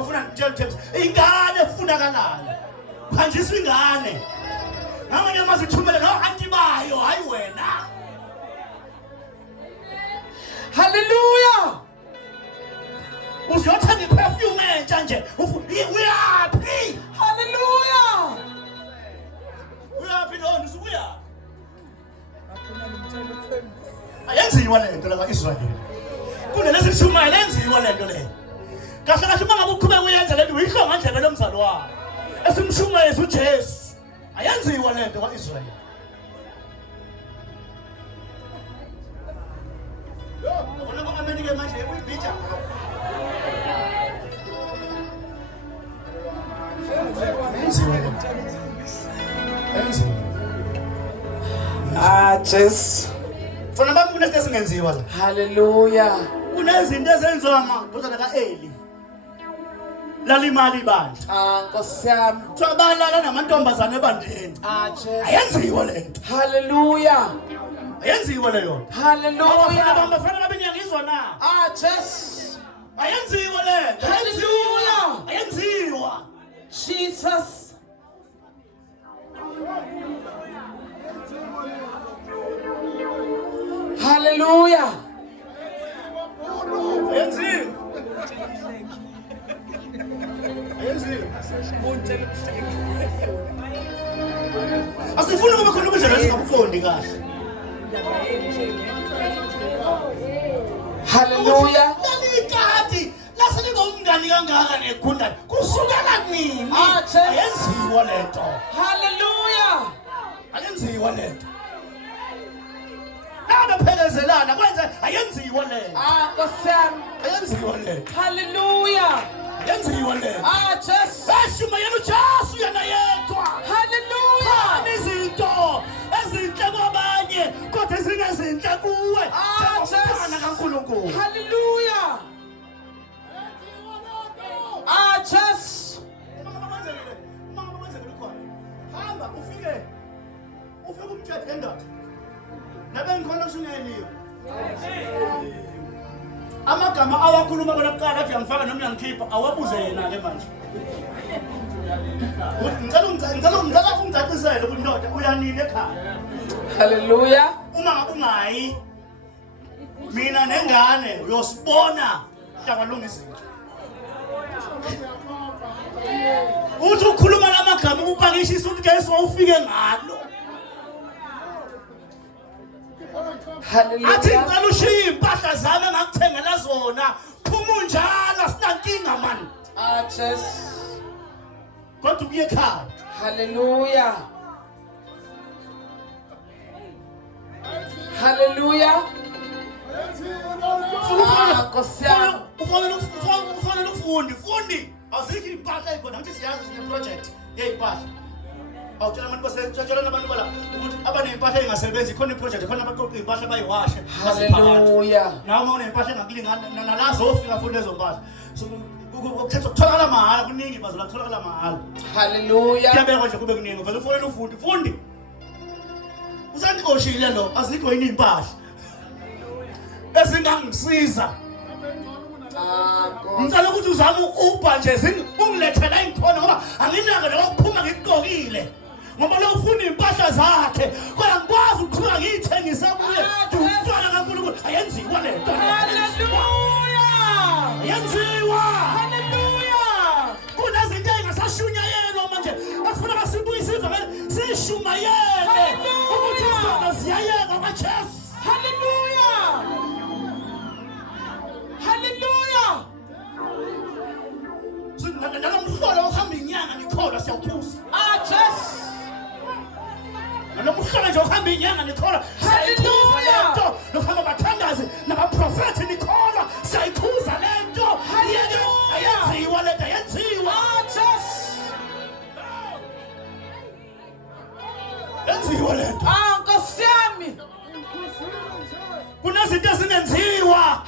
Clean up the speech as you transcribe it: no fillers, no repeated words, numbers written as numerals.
bafuna njalo James ingane efunakalayo phanjiswa ingane ngamanye amazwi thumele no antibayo hayi wena. Hallelujah. Uzothenga iperfume entsha nje uyaphi? Hallelujah. Uyaphi lo nisukuya? Ayenziwa lento la kaIsrael. Kunelezi shumayo lenziwa lento le. Kahle kahle mangabe uqhubeka uyenza lento uyihlonga ndlebe lomzalo wakho. Esimshumayeza uJesu. Ayenziwa lento kaIsrael. Wona ko amenike manje uyibhija. Jesu. Funa bami kunezinto ezingenziwa la. Hallelujah. Kunezinto ezenziwa madodana kaEli. Lala imali ibandla. Nkosi yami. Twabalala namantombazane ebandleni. Jesu. Ayenziwa lento. Hallelujah. Ayenziwa leyo. Hallelujah. Bafana babe ngiyangizwa na. Jesu. Ayenziwa lento. Hallelujah. Ayenziwa. Jesus. Hallelujah. Ayenziwa. Ayenziwa. Asifuna kube khona ubudlelwano esingabufundi kahle. Hallelujah. Lalikati laselingomngani kangaka negundane kusukela nini? Ayenziwa lento. Hallelujah. Ayenziwa lento. Nabaphekezelana kwenze ayenziwa lento. Nkosi yami. Ayenziwa lento. Hallelujah. Ayenziwa lento. Jesu. Bashumayela uJesu yena yedwa. Hallelujah. Izinto ezinhle kwabanye kodwa ezingezinhle kuwe. Njengomntwana kaNkulunkulu. Hallelujah. Jesu. Mama wenzekile khona. Hamba ufike umthetho endoda. Nabe ngikhona ushungeliwe. Amagama awakhuluma kokuqala athi angifaka noma ngikhipha awabuze yena ke manje. Ngicela ungicacisele ukuthi ndoda uyanini ekhaya. Hallelujah. Uma ngabe ungayi mina nengane uyosibona hlawalunga izinto. Uthi ukhuluma lamagama ukupakishisa ukuthi Jesu ufike ngalo. Hallelujah. Athi ngicela ushiye impahla zami engakuthengela zona. Phuma njalo sinankinga man. Jesu. Kodwa ubuye ekhaya. Hallelujah. Hallelujah. Nkosi yami. Ufanele ufundi. Awuzikho impahla ekhona ngithi siyazi sine project yeyimpahla. Awutshela abantu basetshelana abantu bala ukuthi abanempahla engasebenzi khona iproject khona abaqoqa impahla bayiwashe. Hallelujah. Nawe uma unempahla engakulingana nalazo ofika futhi lezo mpahla. So ukuthetha ukutholakala mahhala kuningi bazola kutholakala mahhala. Hallelujah. Kuyabekwa nje kube kuningi vele ufanele ufundi. Usandikoshile lo azikho yini impahla. Esingangisiza. Ngicela ukuthi uzame uba nje ungilethela inkhona ngoba anginaka lokuphuma ngigqokile. Ngoba lo ufuna impahla zakhe kodwa ngikwazi ukuqhubeka ngiyithengisa kuye. Umntwana kaNkulunkulu ayenziwa lento. Hallelujah. Ayenziwa. Hallelujah. Kunezinto engasashunyayelwa manje. Akufuna basibuyise ivangeli sishumayele. Ukuthi izona ziyayeka kaJesu. Hallelujah. Hallelujah. Nalomhlola ohamba inyanga nikhola siyawuphuza. Jesu. Nalomhlola nje ohamba inyanga nikhola. Hallelujah. Nokuhamba bathandazi nabaprofethi nikhola siyayiphuza lento. Ayenziwa lento ayenziwa. Jesu. Ayenziwa lento. Nkosi yami. Kunezinto ezingenziwa.